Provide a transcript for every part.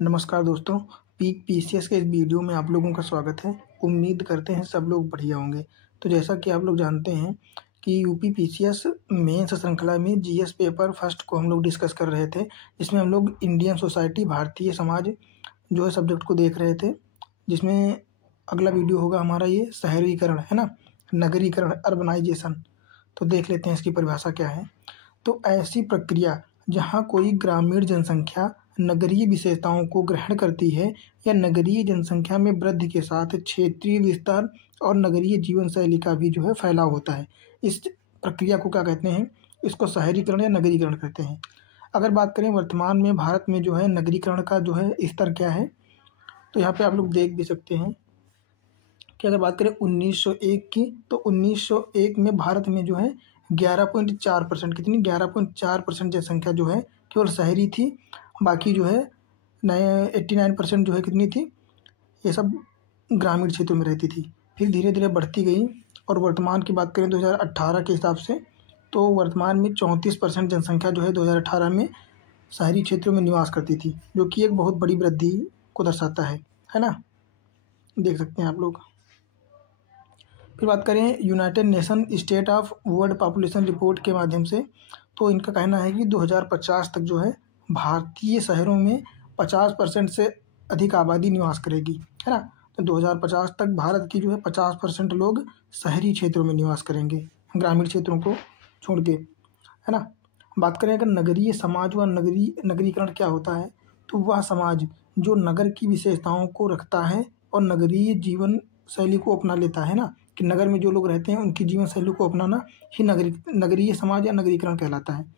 नमस्कार दोस्तों, peak PCS के इस वीडियो में आप लोगों का स्वागत है। उम्मीद करते हैं सब लोग बढ़िया होंगे। तो जैसा कि आप लोग जानते हैं कि यूपी पीसीएस मेंस श्रृंखला में जीएस पेपर फर्स्ट को हम लोग डिस्कस कर रहे थे, जिसमें हम लोग इंडियन सोसाइटी भारतीय समाज जो है सब्जेक्ट को देख रहे थे, जिसमें अगला वीडियो होगा हमारा ये शहरीकरण, है ना, नगरीकरण, अर्बनाइजेशन। तो देख लेते हैं इसकी परिभाषा क्या है। तो ऐसी प्रक्रिया जहाँ कोई ग्रामीण जनसंख्या नगरीय विशेषताओं को ग्रहण करती है या नगरीय जनसंख्या में वृद्धि के साथ क्षेत्रीय विस्तार और नगरीय जीवन शैली का भी जो है फैलाव होता है, इस प्रक्रिया को क्या कहते हैं? इसको शहरीकरण या नगरीकरण कहते हैं। अगर बात करें वर्तमान में भारत में जो है नगरीकरण का जो है स्तर क्या है, तो यहाँ पे आप लोग देख भी सकते हैं कि अगर बात करें 1901 की, तो 1901 में भारत में जो है 11.4%, कितनी 11.4% जनसंख्या जो है केवल शहरी थी। बाकी जो है 89% जो है कितनी थी, ये सब ग्रामीण क्षेत्रों में रहती थी। फिर धीरे धीरे बढ़ती गई और वर्तमान की बात करें 2018 के हिसाब से, तो वर्तमान में 34% जनसंख्या जो है 2018 में शहरी क्षेत्रों में निवास करती थी, जो कि एक बहुत बड़ी वृद्धि को दर्शाता है ना, देख सकते हैं आप लोग। फिर बात करें United nation state of world population report के माध्यम से, तो इनका कहना है कि 2050 तक जो है भारतीय शहरों में 50% से अधिक आबादी निवास करेगी, है ना। तो 2050 तक भारत की जो है 50% लोग शहरी क्षेत्रों में निवास करेंगे, ग्रामीण क्षेत्रों को छोड़ के, है ना। बात करें अगर नगरीय समाज व नगरीकरण क्या होता है, तो वह समाज जो नगर की विशेषताओं को रखता है और नगरीय जीवन शैली को अपना लेता है ना, कि नगर में जो लोग रहते हैं उनकी जीवन शैली को अपनाना ही नगरीय समाज या नगरीकरण कहलाता है।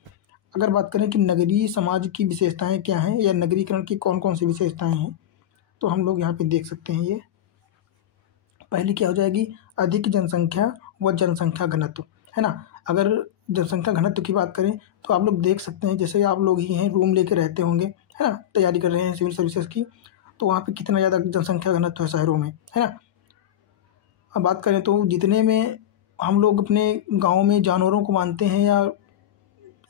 अगर बात करें कि नगरीय समाज की विशेषताएं क्या हैं या नगरीकरण की कौन कौन सी विशेषताएं हैं, तो हम लोग यहाँ पे देख सकते हैं। ये पहली क्या हो जाएगी, अधिक जनसंख्या व जनसंख्या घनत्व, है ना। अगर जनसंख्या घनत्व की बात करें तो आप लोग देख सकते हैं, जैसे आप लोग ही हैं, रूम लेके रहते होंगे, है ना, तैयारी कर रहे हैं सिविल सर्विसेज की, तो वहाँ पे कितना ज़्यादा जनसंख्या घनत्व है शहरों में, है ना। अब बात करें तो जितने में हम लोग अपने गाँव में जानवरों को मानते हैं या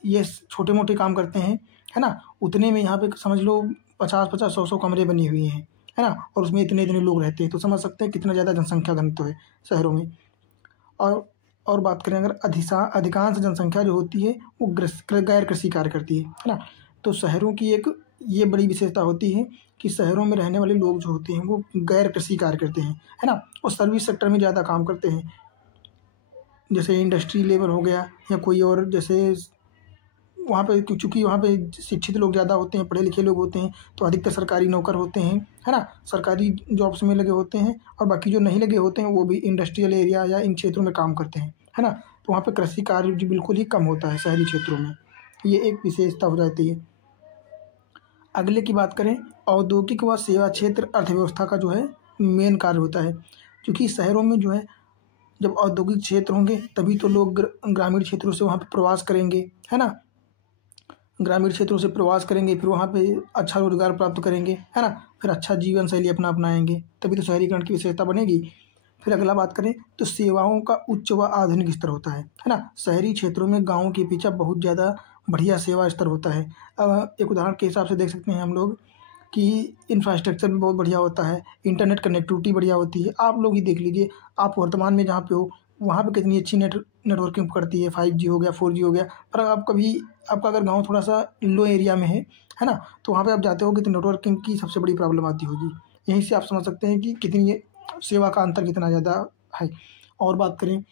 ये छोटे मोटे काम करते हैं, है ना, उतने में यहाँ पे समझ लो 50-50, 100-100 कमरे बनी हुई हैं, है ना, और उसमें इतने इतने लोग रहते हैं। तो समझ सकते हैं कितना ज़्यादा जनसंख्या घनत्व है शहरों में। और बात करें अगर अधिकांश जनसंख्या जो होती है वो गैर कृषि कार्य करती है ना। तो शहरों की एक ये बड़ी विशेषता होती है कि शहरों में रहने वाले लोग जो होते हैं वो गैर कृषि कार्य करते हैं, है ना, और सर्विस सेक्टर में ज़्यादा काम करते हैं, जैसे इंडस्ट्री लेबर हो गया या कोई और, जैसे वहाँ पे चूँकि वहाँ पे शिक्षित लोग ज़्यादा होते हैं, पढ़े लिखे लोग होते हैं, तो अधिकतर सरकारी नौकर होते हैं, है ना, सरकारी जॉब्स में लगे होते हैं, और बाकी जो नहीं लगे होते हैं वो भी इंडस्ट्रियल एरिया या इन क्षेत्रों में काम करते हैं, है ना। तो वहाँ पे कृषि कार्य जो बिल्कुल ही कम होता है शहरी क्षेत्रों में, ये एक विशेषता हो जाती है। अगले की बात करें, औद्योगिक व सेवा क्षेत्र अर्थव्यवस्था का जो है मेन कार्य होता है, क्योंकि शहरों में जो है जब औद्योगिक क्षेत्र होंगे तभी तो लोग ग्रामीण क्षेत्रों से वहाँ पे प्रवास करेंगे, है ना, ग्रामीण क्षेत्रों से प्रवास करेंगे, फिर वहाँ पे अच्छा रोजगार प्राप्त करेंगे, है ना, फिर अच्छा जीवन शैली अपनाएंगे, तभी तो शहरीकरण की विशेषता बनेगी। फिर अगला बात करें तो सेवाओं का उच्च व आधुनिक स्तर होता है ना। शहरी क्षेत्रों में गाँव के पीछे बहुत ज़्यादा बढ़िया सेवा स्तर होता है। अब एक उदाहरण के हिसाब से देख सकते हैं हम लोग कि इंफ्रास्ट्रक्चर भी बहुत बढ़िया होता है, इंटरनेट कनेक्टिविटी बढ़िया होती है। आप लोग ही देख लीजिए, आप वर्तमान में जहाँ पे हो वहाँ पे कितनी अच्छी नेटवर्किंग करती है, 5G हो गया, 4G हो गया। पर आप कभी आपका अगर गाँव थोड़ा सा लो एरिया में है ना, तो वहाँ पे आप जाते होगे तो नेटवर्किंग की सबसे बड़ी प्रॉब्लम आती होगी। यहीं से आप समझ सकते हैं कि कितनी सेवा का अंतर कितना ज़्यादा है। और बात करें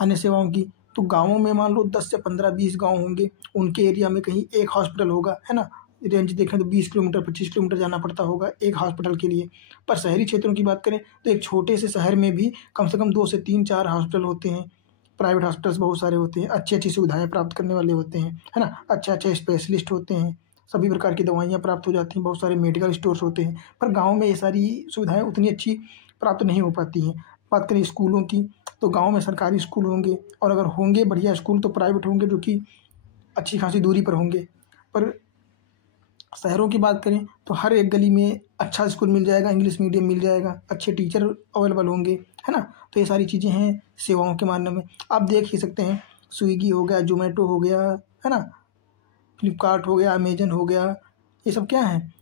अन्य सेवाओं की, तो गाँवों में मान लो 10 से 15-20 गाँव होंगे, उनके एरिया में कहीं एक हॉस्पिटल होगा, है ना। रेंज देखें तो 20 किलोमीटर 25 किलोमीटर जाना पड़ता होगा एक हॉस्पिटल के लिए। पर शहरी क्षेत्रों की बात करें तो एक छोटे से शहर में भी कम से कम 2 से 3-4 हॉस्पिटल होते हैं, प्राइवेट हॉस्पिटल्स बहुत सारे होते हैं, अच्छी अच्छी सुविधाएं प्राप्त करने वाले होते हैं, है ना, अच्छे अच्छे स्पेशलिस्ट होते हैं, सभी प्रकार की दवाइयाँ प्राप्त हो जाती हैं, बहुत सारे मेडिकल स्टोर्स होते हैं। पर गाँव में ये सारी सुविधाएँ उतनी अच्छी प्राप्त नहीं हो पाती हैं। बात करें स्कूलों की, तो गाँव में सरकारी स्कूल होंगे, और अगर होंगे बढ़िया स्कूल तो प्राइवेट होंगे जो कि अच्छी खासी दूरी पर होंगे। पर शहरों की बात करें तो हर एक गली में अच्छा स्कूल मिल जाएगा, इंग्लिश मीडियम मिल जाएगा, अच्छे टीचर अवेलेबल होंगे, है ना। तो ये सारी चीज़ें हैं सेवाओं के माध्यम में। आप देख ही सकते हैं, स्विगी हो गया, जोमेटो हो गया, है ना, फ्लिपकार्ट हो गया, अमेजन हो गया, ये सब क्या है,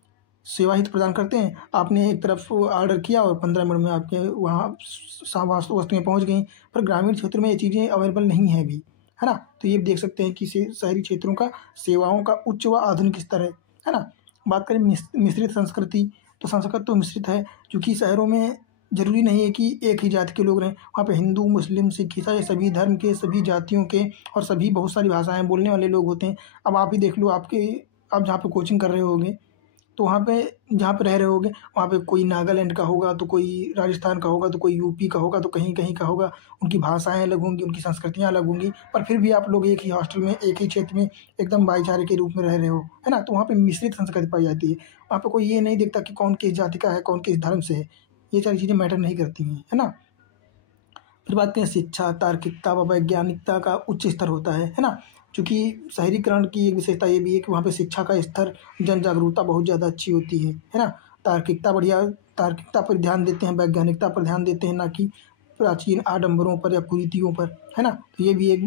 सेवा हित प्रदान करते हैं। आपने एक तरफ ऑर्डर किया और 15 मिनट में आपके वहाँ वस्तुएं पहुँच गई, पर ग्रामीण क्षेत्र में ये चीज़ें अवेलेबल नहीं हैं अभी, है ना। तो ये देख सकते हैं कि शहरी क्षेत्रों का सेवाओं का उच्च व आधुनिक स्तर है ना। बात करें मिश्रित संस्कृति, तो संस्कृत तो मिश्रित है, क्योंकि शहरों में ज़रूरी नहीं है कि एक ही जाति के लोग रहें। वहाँ पे हिंदू, मुस्लिम, सिख, ईसाई सभी धर्म के, सभी जातियों के और सभी बहुत सारी भाषाएं बोलने वाले लोग होते हैं। अब आप ही देख लो, आप जहाँ पे कोचिंग कर रहे होगे, तो वहाँ पे जहाँ पे रह रहे होगे, वहाँ पे कोई नागालैंड का होगा, तो कोई राजस्थान का होगा, तो कोई यूपी का होगा, तो कहीं कहीं का होगा। उनकी भाषाएं अलग होंगी, उनकी संस्कृतियाँ अलग होंगी, पर फिर भी आप लोग एक ही हॉस्टल में, एक ही क्षेत्र में एकदम भाईचारे के रूप में रह रहे हो, है ना। तो वहाँ पे मिश्रित संस्कृति पाई जाती है। वहाँ पे कोई ये नहीं देखता कि कौन किस जाति का है, कौन किस धर्म से है। ये सारी चीज़ें मैटर नहीं करती हैं, है ना। फिर बात करें शिक्षा, तार्किकता व वैज्ञानिकता का उच्च स्तर होता है ना। चूँकि शहरीकरण की एक विशेषता ये भी है कि वहाँ पे शिक्षा का स्तर, जन जागरूकता बहुत ज़्यादा अच्छी होती है ना। तार्किकता बढ़िया, तार्किकता पर ध्यान देते हैं, वैज्ञानिकता पर ध्यान देते हैं, ना कि प्राचीन आडंबरों पर या कुरीतियों पर, है ना। तो ये भी एक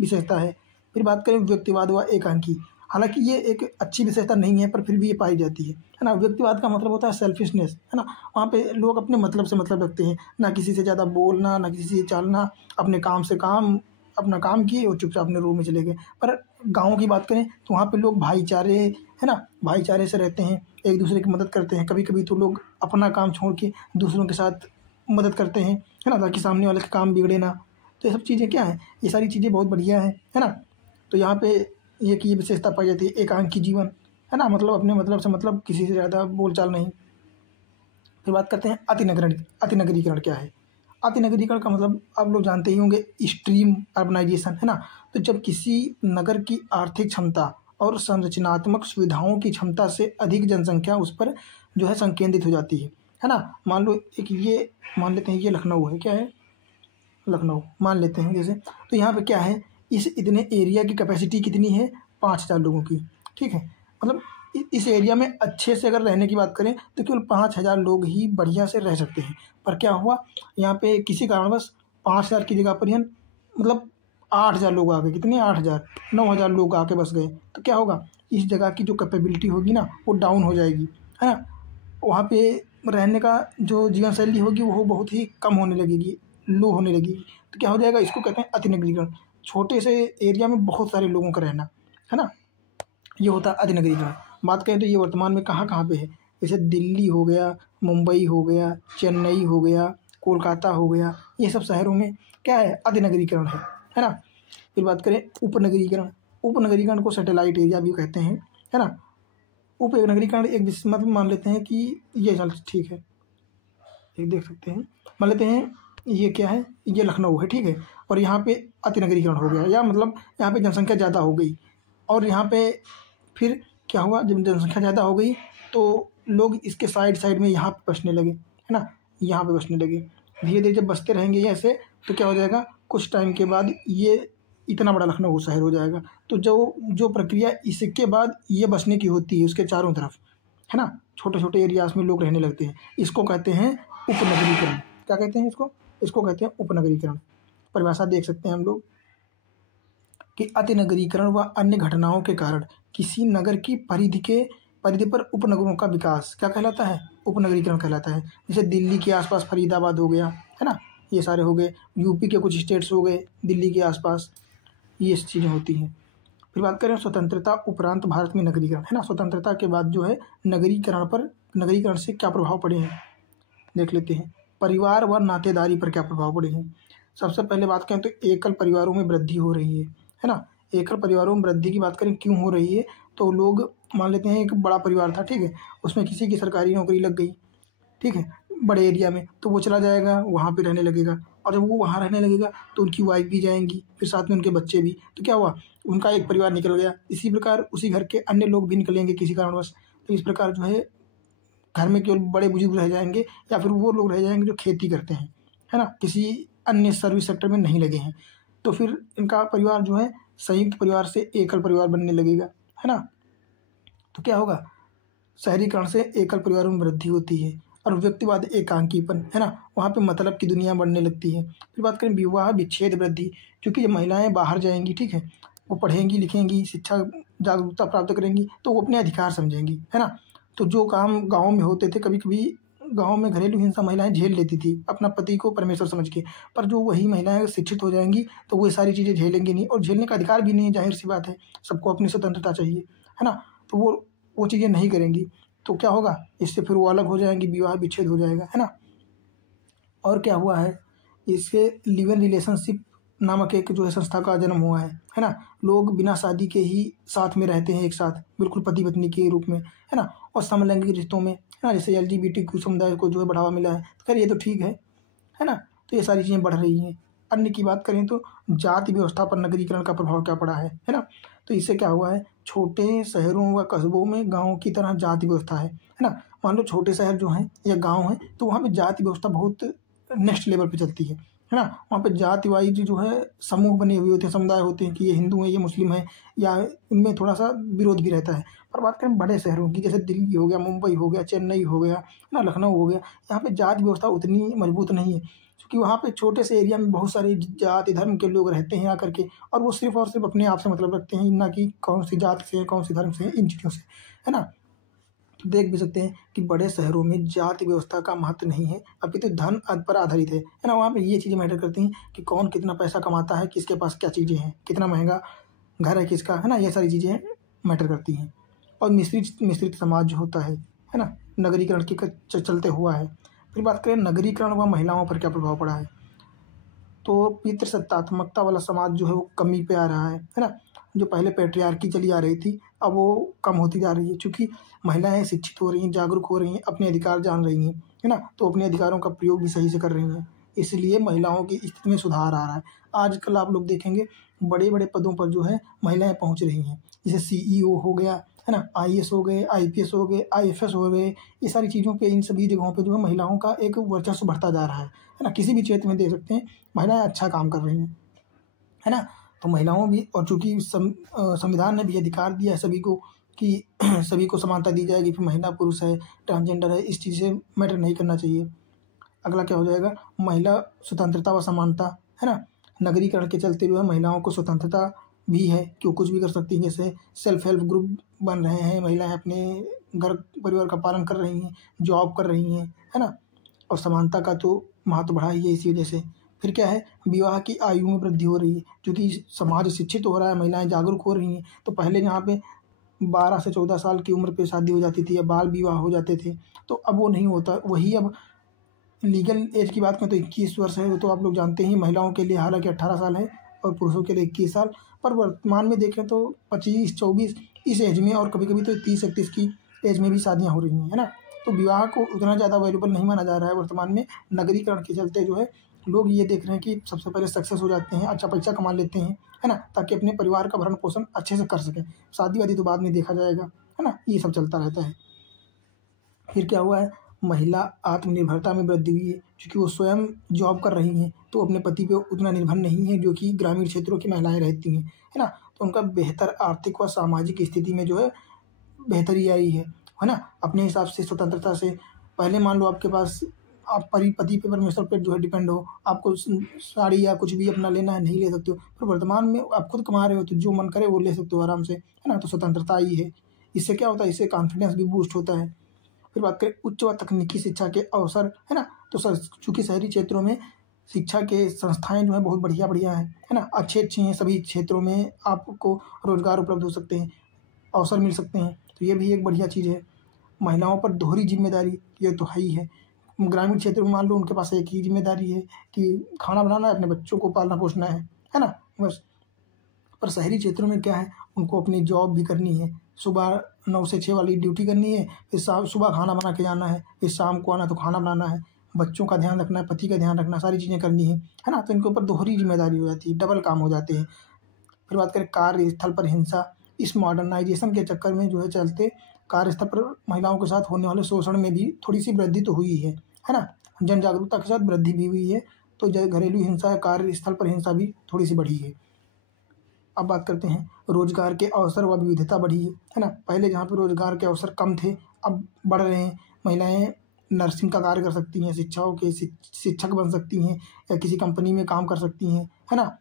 विशेषता है। फिर बात करें व्यक्तिवाद व एकांकी, हालांकि ये एक अच्छी विशेषता नहीं है, पर फिर भी ये पाई जाती है ना। व्यक्तिवाद का मतलब होता है सेल्फिशनेस, है ना। वहाँ पे लोग अपने मतलब से मतलब रखते हैं, ना किसी से ज़्यादा बोलना, ना किसी से चालना, अपने काम से काम, अपना काम किए और चुपचाप अपने रूम में चले गए। पर गाँव की बात करें तो वहाँ पे लोग भाईचारे, है ना, भाईचारे से रहते हैं, एक दूसरे की मदद करते हैं। कभी कभी तो लोग अपना काम छोड़ के दूसरों के साथ मदद करते हैं, है ना, ताकि सामने वाले का काम बिगड़े ना। तो ये सब चीज़ें क्या है, ये सारी चीज़ें बहुत बढ़िया है ना। तो यहाँ पे ये की विशेषता पाई जाती है, एकांकी जीवन, है ना, मतलब अपने मतलब से मतलब, किसी से ज़्यादा बोलचाल नहीं। फिर बात करते हैं अतिनगरीकरण क्या है। अतिनगरीकरण का मतलब आप लोग जानते ही होंगे, एक्सट्रीम अर्बनाइजेशन, है ना। तो जब किसी नगर की आर्थिक क्षमता और संरचनात्मक सुविधाओं की क्षमता से अधिक जनसंख्या उस पर जो है संकेंद्रित हो जाती है ना। मान लो ये मान लेते हैं, ये लखनऊ है, क्या है, लखनऊ मान लेते हैं जैसे। तो यहाँ पे क्या है, इस इतने एरिया की कैपेसिटी कितनी है, 5,000 लोगों की, ठीक है। मतलब इस एरिया में अच्छे से अगर रहने की बात करें तो केवल 5,000 लोग ही बढ़िया से रह सकते हैं। पर क्या हुआ, यहाँ पे किसी कारणवश 5,000 की जगह पर मतलब 8,000 लोग आ गए। कितने, 8,000, 9,000 लोग आके बस गए। तो क्या होगा, इस जगह की जो कैपेबिलिटी होगी ना, वो डाउन हो जाएगी, है ना। वहाँ पे रहने का जो जीवन शैली होगी वो बहुत ही कम होने लगेगी, लो होने लगेगी। तो क्या हो जाएगा, इसको कहते हैं अतिनगरीकरण। छोटे से एरिया में बहुत सारे लोगों का रहना, है ना, ये होता है अतिनगरीकरण। बात करें तो ये वर्तमान में कहाँ कहाँ पे है, जैसे दिल्ली हो गया, मुंबई हो गया, चेन्नई हो गया, कोलकाता हो गया, ये सब शहरों में क्या है, अतिनगरीकरण है ना। फिर बात करें उपनगरीकरण, उपनगरीकरण को सैटेलाइट एरिया भी कहते हैं, है ना। उपनगरीकरण एक मतलब मान लेते हैं कि ये, चल ठीक है, एक देख सकते हैं, मान लेते हैं ये क्या है, ये लखनऊ है, ठीक है। और यहाँ पे अतिनगरीकरण हो गया, या मतलब यहाँ पे जनसंख्या ज़्यादा हो गई, और यहाँ पे फिर क्या हुआ, जब जनसंख्या ज़्यादा हो गई तो लोग इसके साइड साइड में यहाँ पे बसने लगे, है ना, यहाँ पे बसने लगे। धीरे धीरे जब बसते रहेंगे ये ऐसे, तो क्या हो जाएगा, कुछ टाइम के बाद ये इतना बड़ा लखनऊ शहर हो जाएगा। तो जो प्रक्रिया इसके बाद ये बसने की होती है उसके चारों तरफ, है ना, छोटे छोटे एरियाज में लोग रहने लगते हैं, इसको कहते हैं उपनगरीकरण। क्या कहते हैं इसको कहते हैं उपनगरीकरण। परिभाषा देख सकते हैं हम लोग कि अतिनगरीकरण व अन्य घटनाओं के कारण किसी नगर की परिधि पर उपनगरों का विकास क्या कहलाता है, उपनगरीकरण कहलाता है। जैसे दिल्ली के आसपास फरीदाबाद हो गया, है ना, ये सारे हो गए, यूपी के कुछ स्टेट्स हो गए दिल्ली के आसपास, ये चीज़ें होती हैं। फिर बात करें स्वतंत्रता उपरांत भारत में नगरीकरण, है ना, स्वतंत्रता के बाद जो है नगरीकरण से क्या प्रभाव पड़े हैं देख लेते हैं। परिवार व नातेदारी पर क्या प्रभाव पड़े हैं। सबसे पहले बात करें तो एकल परिवारों में वृद्धि हो रही है ना। एकल परिवारों में वृद्धि की बात करें क्यों हो रही है, तो लोग मान लेते हैं एक बड़ा परिवार था, ठीक है, उसमें किसी की सरकारी नौकरी लग गई, ठीक है, बड़े एरिया में, तो वो चला जाएगा, वहाँ पे रहने लगेगा। और जब वो वहाँ रहने लगेगा तो उनकी वाइफ भी जाएंगी, फिर साथ में उनके बच्चे भी। तो क्या हुआ, उनका एक परिवार निकल गया। इसी प्रकार उसी घर के अन्य लोग भी निकलेंगे किसी कारणवश। तो इस प्रकार जो है घर में केवल बड़े बुजुर्ग रह जाएंगे, या फिर वो लोग रह जाएंगे जो खेती करते हैं, है ना, किसी अन्य सर्विस सेक्टर में नहीं लगे हैं। तो फिर इनका परिवार जो है संयुक्त परिवार से एकल परिवार बनने लगेगा, है ना। तो क्या होगा, शहरीकरण से एकल परिवारों में वृद्धि होती है। और व्यक्तिवाद एकांकीपन, है ना, वहाँ पे मतलब की दुनिया बढ़ने लगती है। फिर बात करें विवाह विच्छेद वृद्धि, क्योंकि जब महिलाएं बाहर जाएंगी, ठीक है, वो पढ़ेंगी लिखेंगी, शिक्षा जागरूकता प्राप्त करेंगी, तो वो अपने अधिकार समझेंगी, है ना। तो जो काम गाँव में होते थे, कभी कभी गाँव में घरेलू हिंसा महिलाएं झेल लेती थी अपना पति को परमेश्वर समझ के, पर जो वही महिलाएं शिक्षित हो जाएंगी तो वो सारी चीज़ें झेलेंगी नहीं, और झेलने का अधिकार भी नहीं है, जाहिर सी बात है, सबको अपनी स्वतंत्रता चाहिए, है ना। तो वो चीज़ें नहीं करेंगी तो क्या होगा, इससे फिर वो अलग हो जाएंगी, विवाह विच्छेद हो जाएगा, है ना। और क्या हुआ है, इससे लिव इन रिलेशनशिप नामक एक जो है संस्था का जन्म हुआ है ना। लोग बिना शादी के ही साथ में रहते हैं, एक साथ बिल्कुल पति पत्नी के रूप में, है ना। और समलैंगिक रिश्तों में, है ना, जैसे LGBTQ समुदाय को जो है बढ़ावा मिला है, तो खैर ये तो ठीक है ना। तो ये सारी चीज़ें बढ़ रही हैं। अन्य की बात करें तो जाति व्यवस्था पर नगरीकरण का प्रभाव क्या पड़ा है ना। तो इससे क्या हुआ है, छोटे शहरों व कस्बों में गाँव की तरह जाति व्यवस्था है ना। मान लो छोटे शहर जो हैं या गाँव हैं, तो वहाँ पे जाति व्यवस्था बहुत नेक्स्ट लेवल पे चलती है ना। वहाँ पे जाति वाइज जो है समूह बने हुए होते हैं, समुदाय होते हैं कि ये हिंदू है, ये मुस्लिम है, या इनमें थोड़ा सा विरोध भी रहता है। पर बात करें बड़े शहरों की, जैसे दिल्ली हो गया, मुंबई हो गया, चेन्नई हो गया ना, लखनऊ हो गया, यहाँ पे जाति व्यवस्था उतनी मजबूत नहीं है, क्योंकि वहाँ पे छोटे से एरिया में बहुत सारे जाति धर्म के लोग रहते हैं आकर के, और वो सिर्फ और सिर्फ अपने आप से मतलब रखते हैं, ना कि कौन सी जात से, कौन सी धर्म से, इन चीज़ों से, है ना। देख भी सकते हैं कि बड़े शहरों में जाति व्यवस्था का महत्व नहीं है, अपितु धन पर आधारित है ना। वहाँ पे ये चीज़ें मैटर करती हैं कि कौन कितना पैसा कमाता है, किसके पास क्या चीज़ें हैं, कितना महंगा घर है किसका, है ना। ये सारी चीज़ें मैटर करती हैं। और मिश्रित समाज जो होता है ना, नगरीकरण के चलते हुआ है। फिर बात करें नगरीकरण व महिलाओं पर क्या प्रभाव पड़ा है, तो पितृसत्तात्मकता वाला समाज जो है वो कमी पे आ रहा है ना। जो पहले पैट्रियार्की चली आ रही थी, अब वो कम होती जा रही है, क्योंकि महिलाएं शिक्षित हो रही हैं, जागरूक हो रही हैं, अपने अधिकार जान रही हैं, है ना। तो अपने अधिकारों का प्रयोग भी सही से कर रही हैं, इसलिए महिलाओं की स्थिति में सुधार आ रहा है। आजकल आप लोग देखेंगे बड़े बड़े पदों पर जो है महिलाएं पहुंच रही हैं, जैसे CEO हो गया, है ना, IAS हो गए, IPS हो गए, IFS हो गए। ये सारी चीज़ों पे, इन सभी जगहों पे जो है महिलाओं का एक वर्चस्व बढ़ता जा रहा है ना। किसी भी क्षेत्र में देख सकते हैं महिलाएं अच्छा काम कर रही हैं, है ना। तो महिलाओं भी, और चूंकि संविधान ने भी अधिकार दिया है सभी को कि सभी को समानता दी जाएगी, फिर महिला पुरुष है, ट्रांसजेंडर है, इस चीज़ से मैटर नहीं करना चाहिए। अगला क्या हो जाएगा, महिला स्वतंत्रता व समानता, है ना। नगरीकरण के चलते जो है महिलाओं को स्वतंत्रता भी है कि वो कुछ भी कर सकती हैं, जैसे सेल्फ हेल्प ग्रुप बन रहे हैं, महिलाएं अपने घर परिवार का पालन कर रही हैं, जॉब कर रही हैं, है ना। और समानता का तो महत्व बढ़ा ही है इसी वजह से। फिर क्या है, विवाह की आयु में वृद्धि हो रही है, क्योंकि समाज शिक्षित हो रहा है, महिलाएं जागरूक हो रही हैं। तो पहले जहाँ पे 12 से 14 साल की उम्र पे शादी हो जाती थी या बाल विवाह हो जाते थे, तो अब वो नहीं होता। वही अब लीगल एज की बात करें तो 21 वर्ष है, वो तो आप लोग जानते ही महिलाओं के लिए, हालांकि 18 साल है और पुरुषों के लिए 21 साल। पर वर्तमान में देखें तो 25-24 इस एज में, और कभी कभी तो 30-31 की एज में भी शादियाँ हो रही हैं, है ना। तो विवाह को उतना ज़्यादा वैल्यूबल नहीं माना जा रहा है वर्तमान में। नगरीकरण के चलते जो है लोग ये देख रहे हैं कि सबसे पहले सक्सेस हो जाते हैं, अच्छा पैसा कमा लेते हैं, है ना, ताकि अपने परिवार का भरण पोषण अच्छे से कर सकें। शादी वादी तो बाद में देखा जाएगा, है ना। ये सब चलता रहता है। फिर क्या हुआ है, महिला आत्मनिर्भरता में वृद्धि हुई है, क्योंकि वो स्वयं जॉब कर रही हैं, तो अपने पति पे उतना निर्भर नहीं है जो कि ग्रामीण क्षेत्रों की महिलाएं रहती हैं, है ना। तो उनका बेहतर आर्थिक व सामाजिक स्थिति में जो है बेहतरी आई है ना। अपने हिसाब से स्वतंत्रता से, पहले मान लो आपके पास, आप पति पे परमेश्वर पे जो है डिपेंड हो, आपको साड़ी या कुछ भी अपना लेना है नहीं ले सकते हो। पर वर्तमान में आप खुद कमा रहे हो, तो जो मन करे वो ले सकते हो आराम से, है ना। तो स्वतंत्रता आई है। इससे क्या होता है, इससे कॉन्फिडेंस भी बूस्ट होता है। फिर बात करें उच्च व तकनीकी शिक्षा के अवसर, है ना। तो चूँकि शहरी क्षेत्रों में शिक्षा के संस्थाएं जो है बहुत बढ़िया बढ़िया हैं, है ना, अच्छी हैं। सभी क्षेत्रों में आपको रोजगार उपलब्ध हो सकते हैं, अवसर मिल सकते हैं, तो ये भी एक बढ़िया चीज़ है। महिलाओं पर दोहरी जिम्मेदारी, ये तो है ही है। ग्रामीण क्षेत्र में मान लो उनके पास एक ही जिम्मेदारी है कि खाना बनाना है, अपने बच्चों को पालना पोसना है ना, बस। पर शहरी क्षेत्रों में क्या है, उनको अपनी जॉब भी करनी है, सुबह 9 से 6 वाली ड्यूटी करनी है, फिर सुबह खाना बना के जाना है, फिर शाम को आना तो खाना बनाना है, बच्चों का ध्यान रखना है, पति का ध्यान रखना, सारी चीज़ें करनी है ना। तो इनके ऊपर दोहरी जिम्मेदारी हो जाती है, डबल काम हो जाते हैं। फिर बात करें कार्यस्थल पर हिंसा, इस मॉडर्नाइजेशन के चक्कर में जो है चलते कार्यस्थल पर महिलाओं के साथ होने वाले शोषण में भी थोड़ी सी वृद्धि तो हुई है ना। जन जागरूकता के साथ वृद्धि भी हुई है, तो घरेलू हिंसा, कार्यस्थल पर हिंसा भी थोड़ी सी बढ़ी है। अब बात करते हैं रोजगार के अवसर व विविधता बढ़ी है ना। पहले जहाँ पे रोजगार के अवसर कम थे, अब बढ़ रहे हैं। महिलाएं नर्सिंग का कार्य कर सकती हैं, शिक्षक बन सकती हैं, या किसी कंपनी में काम कर सकती हैं, है ना,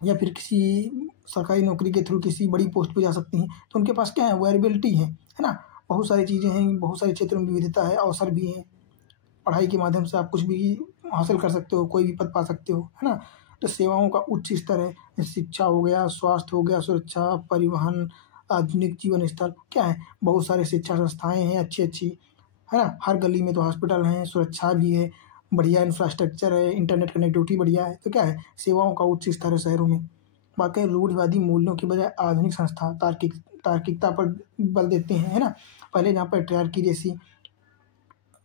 या फिर किसी सरकारी नौकरी के थ्रू किसी बड़ी पोस्ट पे जा सकती हैं। तो उनके पास क्या है, वेरिएबिलिटी है ना। बहुत सारी चीज़ें हैं, बहुत सारे क्षेत्रों में विविधता है, अवसर भी हैं। पढ़ाई के माध्यम से आप कुछ भी हासिल कर सकते हो, कोई भी पद पा सकते हो, है ना। तो सेवाओं का उच्च स्तर है, जैसे शिक्षा हो गया, स्वास्थ्य हो गया, सुरक्षा, परिवहन, आधुनिक जीवन स्तर, क्या है, बहुत सारे शिक्षा संस्थाएं हैं अच्छी अच्छी, है ना। हर गली में तो हॉस्पिटल हैं, सुरक्षा भी है, बढ़िया इंफ्रास्ट्रक्चर है, इंटरनेट कनेक्टिविटी बढ़िया है। तो क्या है, सेवाओं का उच्च स्तर है शहरों में। बात करें रूढ़िवादी मूल्यों की बजाय आधुनिक संस्था तार्किकता पर बल देते हैं, है ना। पहले जहाँ पर ट्रैर्की जैसी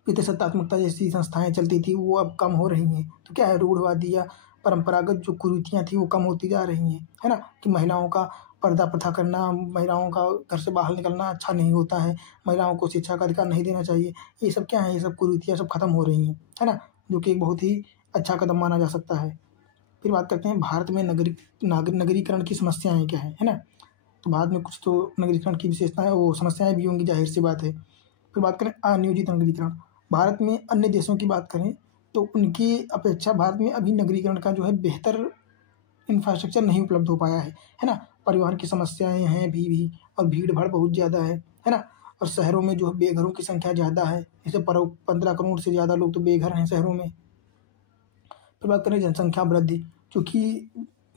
पितृसत्तात्मकता जैसी संस्थाएं चलती थी, वो अब कम हो रही हैं। तो क्या है, रूढ़वादी या परंपरागत जो कुरीतियाँ थी वो कम होती जा रही हैं, है ना। कि महिलाओं का पर्दा प्रथा करना, महिलाओं का घर से बाहर निकलना अच्छा नहीं होता है, महिलाओं को शिक्षा का अधिकार नहीं देना चाहिए, ये सब क्या है, ये सब कुरीतियाँ सब खत्म हो रही हैं, है ना। जो कि एक बहुत ही अच्छा कदम माना जा सकता है। फिर बात करते हैं भारत में नगरीकरण की समस्याएं क्या है ना। तो भारत में कुछ तो नगरीकरण की विशेषताएं, वो समस्याएं भी होंगी, जाहिर सी बात है। फिर बात करें अनियोजित नगरीकरण। भारत में अन्य देशों की बात करें तो उनकी अपेक्षा भारत में अभी नगरीकरण का जो है बेहतर इंफ्रास्ट्रक्चर नहीं उपलब्ध हो पाया है ना। परिवहन की समस्याएं हैं भी और भीड़ भाड़ बहुत ज़्यादा है ना। और शहरों में जो बेघरों की संख्या ज़्यादा है, जैसे 15 करोड़ से ज़्यादा लोग तो बेघर हैं शहरों में। फिर बात करें जनसंख्या वृद्धि, चूँकि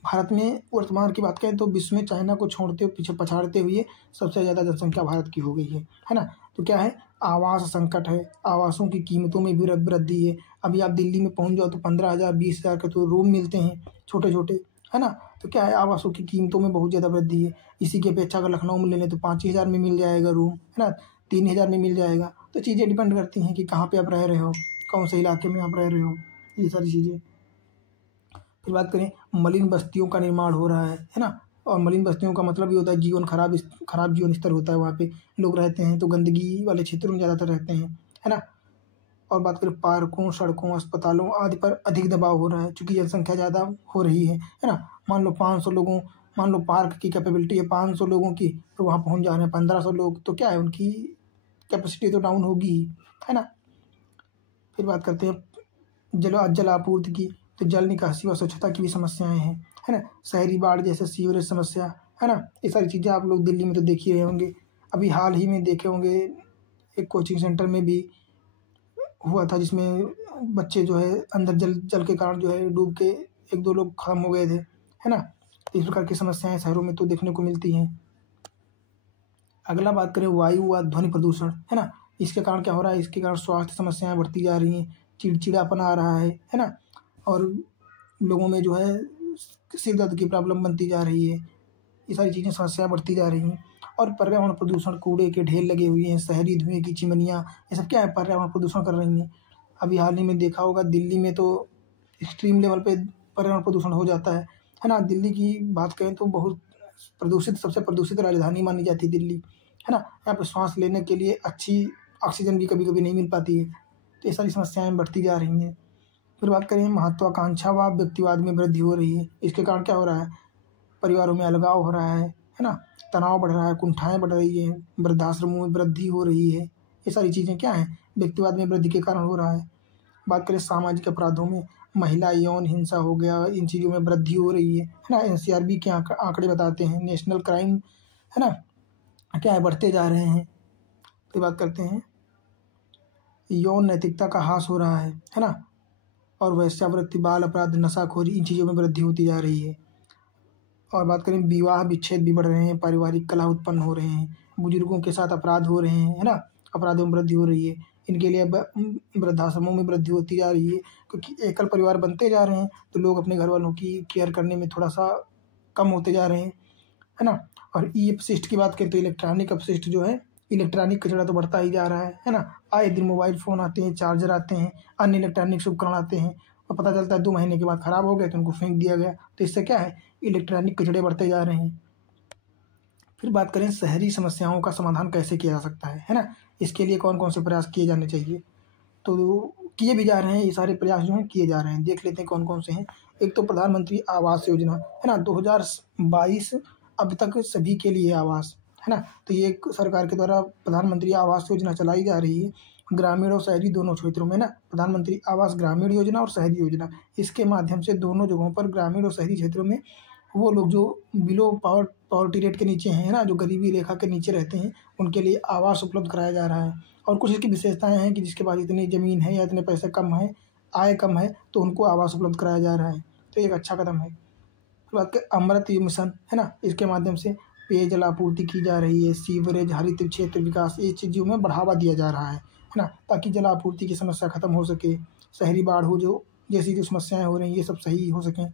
भारत में वर्तमान की बात करें तो विश्व में चाइना को छोड़ते पीछे पछाड़ते हुए सबसे ज़्यादा जनसंख्या भारत की हो गई है ना। तो क्या है, आवास संकट है, आवासों की कीमतों में भी वृद्धि है। अभी आप दिल्ली में पहुंच जाओ तो 15,000 20,000 के तो रूम मिलते हैं छोटे छोटे, है ना। तो क्या है, आवासों की कीमतों में बहुत ज़्यादा वृद्धि है। इसी की अपेक्षा अगर लखनऊ में ले लें तो 5,000 में मिल जाएगा रूम, है ना, 3,000 में मिल जाएगा। तो चीज़ें डिपेंड करती हैं कि कहाँ पर आप रह रहे हो, कौन से इलाके में आप रह रहे हो, ये सारी चीज़ें। फिर बात करें मलिन बस्तियों का निर्माण हो रहा है ना। और मलिन बस्तियों का मतलब ये होता है जीवन खराब जीवन स्तर होता है, वहाँ पे लोग रहते हैं तो गंदगी वाले क्षेत्रों में ज़्यादातर रहते हैं, है ना। और बात करें पार्कों, सड़कों, अस्पतालों आदि पर अधिक दबाव हो रहा है, चूँकि जनसंख्या ज़्यादा हो रही है ना। मान लो पार्क की कैपेबिलिटी है 500 लोगों की, तो वहाँ पहुँच जा रहे हैं 1500 लोग, तो क्या है, उनकी कैपेसिटी तो डाउन होगी ही, है ना। फिर बात करते हैं जल आपूर्ति की। तो जल निकासी व स्वच्छता की भी समस्याएं हैं, है ना। शहरी बाढ़ जैसे सीवरेज समस्या, है ना। ये सारी चीज़ें आप लोग दिल्ली में तो देख ही रहे होंगे। अभी हाल ही में देखे होंगे, एक कोचिंग सेंटर में भी हुआ था जिसमें बच्चे जो है अंदर जल के कारण जो है डूब के 1-2 लोग खत्म हो गए थे, है ना। इस प्रकार की समस्याएं शहरों में तो देखने को मिलती हैं। अगला बात करें वायु व ध्वनि प्रदूषण, है ना। इसके कारण क्या हो रहा है, इसके कारण स्वास्थ्य समस्याएं बढ़ती जा रही हैं, चिड़चिड़ापन आ रहा है ना। और लोगों में जो है सिर दर्द की प्रॉब्लम बनती जा रही है, ये सारी चीज़ें समस्याएं बढ़ती जा रही हैं। और पर्यावरण प्रदूषण, कूड़े के ढेर लगे हुए हैं, शहरी धुएं की चिमनियाँ, ये सब क्या है, पर्यावरण प्रदूषण कर रही हैं। अभी हाल ही में देखा होगा दिल्ली में तो एक्सट्रीम लेवल पे पर्यावरण प्रदूषण हो जाता है ना। दिल्ली की बात करें तो बहुत सबसे प्रदूषित राजधानी मानी जाती है दिल्ली, है ना। यहाँ पे सांस लेने के लिए अच्छी ऑक्सीजन भी कभी कभी नहीं मिल पाती है। तो ये सारी समस्याएं बढ़ती जा रही हैं। फिर बात करें महत्वाकांक्षा व व्यक्तिवाद में वृद्धि हो रही है। इसके कारण क्या हो रहा है, परिवारों में अलगाव हो रहा है ना, तनाव बढ़ रहा है, कुंठाएं बढ़ रही है, वृद्धाश्रमों में वृद्धि हो रही है। ये सारी चीज़ें क्या हैं, व्यक्तिवाद में वृद्धि के कारण हो रहा है। बात करें सामाजिक अपराधों में, महिला यौन हिंसा हो गया, इन चीज़ों में वृद्धि हो रही है ना। एनसीआरबी के आंकड़े बताते हैं, नेशनल क्राइम, है ना, क्या है, बढ़ते जा रहे हैं। फिर बात करते हैं यौन नैतिकता का ह्रास हो रहा है ना। और वैश्यावृत्ति, बाल अपराध, नशाखोरी, इन चीज़ों में वृद्धि होती जा रही है। और बात करें विवाह विच्छेद भी बढ़ रहे हैं, पारिवारिक कलह उत्पन्न हो रहे हैं, बुजुर्गों के साथ अपराध हो रहे हैं, है ना, अपराधों में वृद्धि हो रही है। इनके लिए वृद्धाश्रमों में वृद्धि होती जा रही है, क्योंकि एकल परिवार बनते जा रहे हैं तो लोग अपने घर वालों की केयर करने में थोड़ा सा कम होते जा रहे हैं, है ना। और ई अपशिष्ट की बात करें तो इलेक्ट्रॉनिक अपशिष्ट जो है, इलेक्ट्रॉनिक कचरा तो बढ़ता ही जा रहा है ना। आए दिन मोबाइल फ़ोन आते हैं, चार्जर आते हैं, अन्य इलेक्ट्रॉनिक्स उपकरण आते हैं, और पता चलता है 2 महीने के बाद ख़राब हो गए तो उनको फेंक दिया गया। तो इससे क्या है, इलेक्ट्रॉनिक कचरे बढ़ते जा रहे हैं। फिर बात करें शहरी समस्याओं का समाधान कैसे किया जा सकता है ना। इसके लिए कौन कौन से प्रयास किए जाने चाहिए, तो किए भी जा रहे हैं, ये सारे प्रयास जो हैं किए जा रहे हैं। देख लेते हैं कौन कौन से हैं। एक तो प्रधानमंत्री आवास योजना, है ना, 2022 अब तक सभी के लिए आवास, है ना। तो ये सरकार के द्वारा प्रधानमंत्री आवास योजना चलाई जा रही है, ग्रामीण और शहरी दोनों क्षेत्रों में ना। प्रधानमंत्री आवास ग्रामीण योजना और शहरी योजना, इसके माध्यम से दोनों जगहों पर, ग्रामीण और शहरी क्षेत्रों में वो लोग जो बिलो पॉवर्टी रेट के नीचे हैं, है ना, जो गरीबी रेखा के नीचे रहते हैं, उनके लिए आवास उपलब्ध कराया जा रहा है। और कुछ इसकी विशेषताएं हैं कि जिसके पास इतनी ज़मीन है या इतने पैसे कम है, आय कम है, तो उनको आवास उपलब्ध कराया जा रहा है। तो एक अच्छा कदम है। फिर बात करें अमृत मिशन, है ना, इसके माध्यम से पेयजल आपूर्ति की जा रही है, सीवरेज, हरित क्षेत्र विकास, ये चीज़ों में बढ़ावा दिया जा रहा है ना, ताकि जल आपूर्ति की समस्या खत्म हो सके, शहरी बाढ़ हो जो जैसी जो समस्याएं हो रही हैं ये सब सही हो सकें।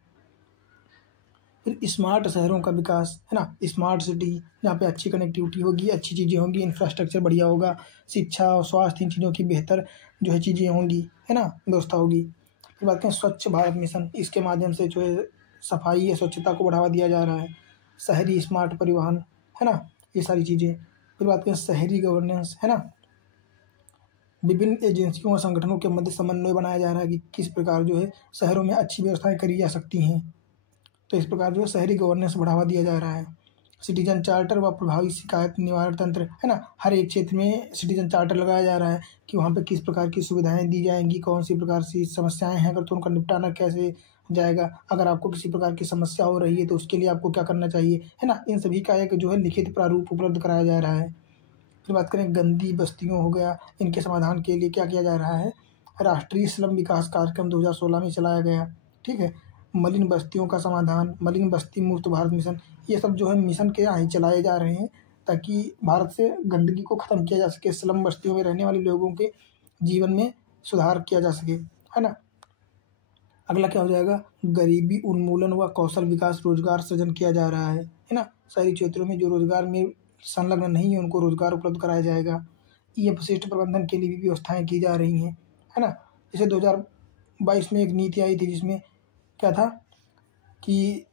फिर स्मार्ट शहरों का विकास, है ना, स्मार्ट सिटी, जहाँ पे अच्छी कनेक्टिविटी होगी, अच्छी चीज़ें होंगी, इंफ्रास्ट्रक्चर बढ़िया होगा, शिक्षा और स्वास्थ्य इन चीज़ों की बेहतर जो है चीज़ें होंगी, है ना, व्यवस्था होगी। फिर बात करें स्वच्छ भारत मिशन, इसके माध्यम से जो है सफाई या स्वच्छता को बढ़ावा दिया जा रहा है, शहरी स्मार्ट परिवहन, है ना, ये सारी चीज़ें। फिर बात करें शहरी गवर्नेंस, है ना, विभिन्न एजेंसियों और संगठनों के मध्य समन्वय बनाया जा रहा है कि किस प्रकार जो है शहरों में अच्छी व्यवस्थाएं करी जा सकती हैं। तो इस प्रकार जो है शहरी गवर्नेंस बढ़ावा दिया जा रहा है। सिटीजन चार्टर व प्रभावी शिकायत निवारण तंत्र, है ना, हर एक क्षेत्र में सिटीजन चार्टर लगाया जा रहा है कि वहाँ पे किस प्रकार की सुविधाएं दी जाएंगी, कौन सी प्रकार की समस्याएं हैं, अगर तो उनका निपटाना कैसे जाएगा, अगर आपको किसी प्रकार की समस्या हो रही है तो उसके लिए आपको क्या करना चाहिए, है ना, इन सभी का एक जो है लिखित प्रारूप उपलब्ध कराया जा रहा है। फिर बात करें गंदी बस्तियों हो गया, इनके समाधान के लिए क्या किया जा रहा है, राष्ट्रीय श्रम विकास कार्यक्रम 2016 में चलाया गया। ठीक है, मलिन बस्तियों का समाधान, मलिन बस्ती मुक्त भारत मिशन, ये सब जो है मिशन के यहाँ चलाए जा रहे हैं ताकि भारत से गंदगी को ख़त्म किया जा सके, स्लम बस्तियों में रहने वाले लोगों के जीवन में सुधार किया जा सके, है ना। अगला क्या हो जाएगा, गरीबी उन्मूलन व कौशल विकास, रोजगार सृजन किया जा रहा है ना, शहरी क्षेत्रों में जो रोजगार में संलग्न नहीं है उनको रोजगार उपलब्ध कराया जाएगा। ई अपशिष्ट प्रबंधन के लिए भी व्यवस्थाएं की जा रही हैं, है ना। जैसे 2022 में एक नीति आई थी जिसमें क्या था कि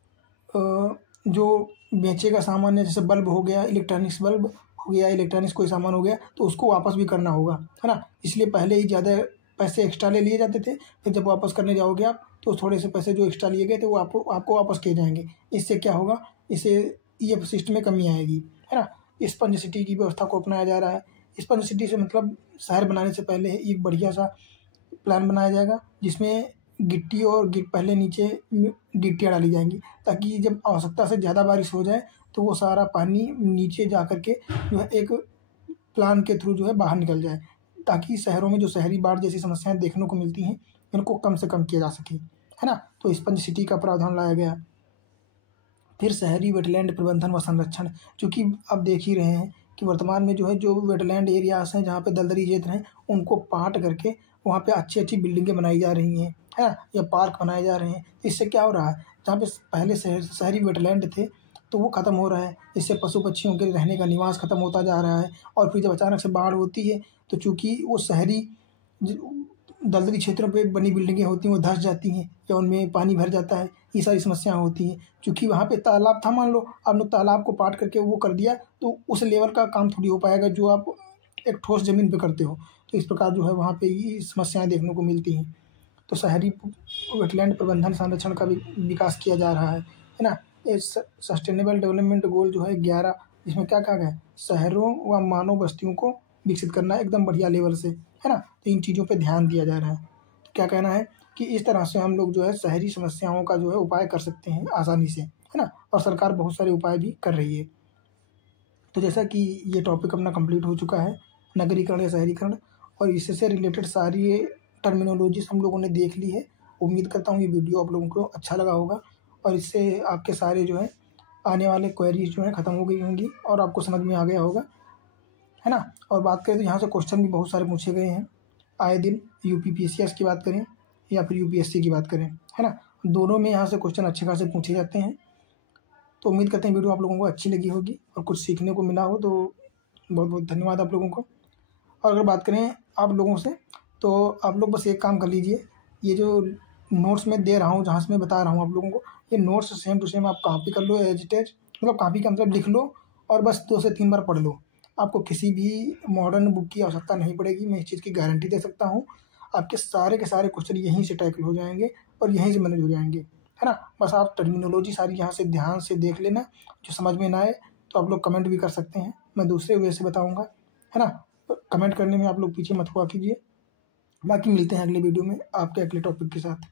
जो बेचेगा सामान है, जैसे बल्ब हो गया, इलेक्ट्रॉनिक्स बल्ब हो गया, इलेक्ट्रॉनिक्स कोई सामान हो गया, तो उसको वापस भी करना होगा, है ना। इसलिए पहले ही ज़्यादा पैसे एक्स्ट्रा ले लिए जाते थे, फिर जब वापस करने जाओगे आप तो थोड़े से पैसे जो एक्स्ट्रा लिए गए थे वो आपको वापस किए जाएंगे। इससे क्या होगा, इससे ई अपशिष्ट में कमी आएगी, है ना। स्पंज सिटी की व्यवस्था को अपनाया जा रहा है। स्पंज सिटी से मतलब शहर बनाने से पहले एक बढ़िया सा प्लान बनाया जाएगा जिसमें गिट्टी और पहले नीचे गिट्टियाँ डाली जाएंगी ताकि जब आवश्यकता से ज़्यादा बारिश हो जाए तो वो सारा पानी नीचे जा कर के जो है एक प्लान के थ्रू जो है बाहर निकल जाए, ताकि शहरों में जो शहरी बाढ़ जैसी समस्याएं देखने को मिलती हैं इनको कम से कम किया जा सके, है ना। तो स्पंज सिटी का प्रावधान लाया गया। फिर शहरी वेटलैंड प्रबंधन व संरक्षण, चूँकि अब देख ही रहे हैं कि वर्तमान में जो है जो वेटलैंड एरियाज हैं जहाँ पे दलदली क्षेत्र हैं उनको पाट करके वहाँ पे अच्छी अच्छी बिल्डिंगें बनाई जा रही हैं, है ना, या पार्क बनाए जा रहे हैं। इससे क्या हो रहा है, जहाँ पे पहले शहरी वेटलैंड थे तो वो ख़त्म हो रहा है, इससे पशु पक्षियों के रहने का निवास ख़त्म होता जा रहा है। और फिर जब अचानक से बाढ़ होती है तो चूँकि वो शहरी दलदली क्षेत्रों पे बनी बिल्डिंगें होती हैं वो धंस जाती हैं या उनमें पानी भर जाता है, ये सारी समस्याएं होती हैं। क्योंकि वहाँ पे तालाब था, मान लो आपने तालाब को पाट करके वो कर दिया तो उस लेवल का काम थोड़ी हो पाएगा जो आप एक ठोस ज़मीन पे करते हो। तो इस प्रकार जो है वहाँ पे ये समस्याएं देखने को मिलती हैं। तो शहरी वेटलैंड प्रबंधन संरक्षण का भी विकास किया जा रहा है ना। ये सस्टेनेबल डेवलपमेंट गोल जो है 11, जिसमें क्या कहा गया है, शहरों व मानव बस्तियों को विकसित करना एकदम बढ़िया लेवल से, है ना। तो इन चीज़ों पे ध्यान दिया जा रहा है। तो क्या कहना है कि इस तरह से हम लोग जो है शहरी समस्याओं का जो है उपाय कर सकते हैं आसानी से, है ना। और सरकार बहुत सारे उपाय भी कर रही है। तो जैसा कि ये टॉपिक अपना कंप्लीट हो चुका है, नगरीकरण या शहरीकरण, और इससे रिलेटेड सारी टर्मिनोलॉजीज हम लोगों ने देख ली है। उम्मीद करता हूँ ये वीडियो आप लोगों को अच्छा लगा होगा और इससे आपके सारे जो है आने वाले क्वेरीज जो है ख़त्म हो गई होंगी और आपको समझ में आ गया होगा, है ना। और बात करें तो यहाँ से क्वेश्चन भी बहुत सारे पूछे गए हैं आए दिन, यूपीपीसीएस की बात करें या फिर यूपीएससी की बात करें, है ना, दोनों में यहाँ से क्वेश्चन अच्छे खासे पूछे जाते हैं। तो उम्मीद करते हैं वीडियो आप लोगों को अच्छी लगी होगी और कुछ सीखने को मिला हो। तो बहुत बहुत धन्यवाद आप लोगों को। और अगर बात करें आप लोगों से तो आप लोग बस एक काम कर लीजिए, ये जो नोट्स मैं दे रहा हूँ, जहाँ से मैं बता रहा हूँ आप लोगों को, ये नोट्स सेम टू सेम आप कॉपी कर लो, एज इट इज, मतलब कॉपी का मतलब लिख लो और बस 2 से 3 बार पढ़ लो। आपको किसी भी मॉडर्न बुक की आवश्यकता नहीं पड़ेगी, मैं इस चीज़ की गारंटी दे सकता हूँ। आपके सारे के सारे क्वेश्चन यहीं से टैकल हो जाएंगे और यहीं से मैनेज हो जाएंगे, है ना। बस आप टर्मिनोलॉजी सारी यहाँ से ध्यान से देख लेना, जो समझ में ना आए तो आप लोग कमेंट भी कर सकते हैं, मैं दूसरे वे से बताऊँगा, है ना। कमेंट करने में आप लोग पीछे मत हुआ कीजिए। बाकी मिलते हैं अगले वीडियो में आपके अगले टॉपिक के साथ।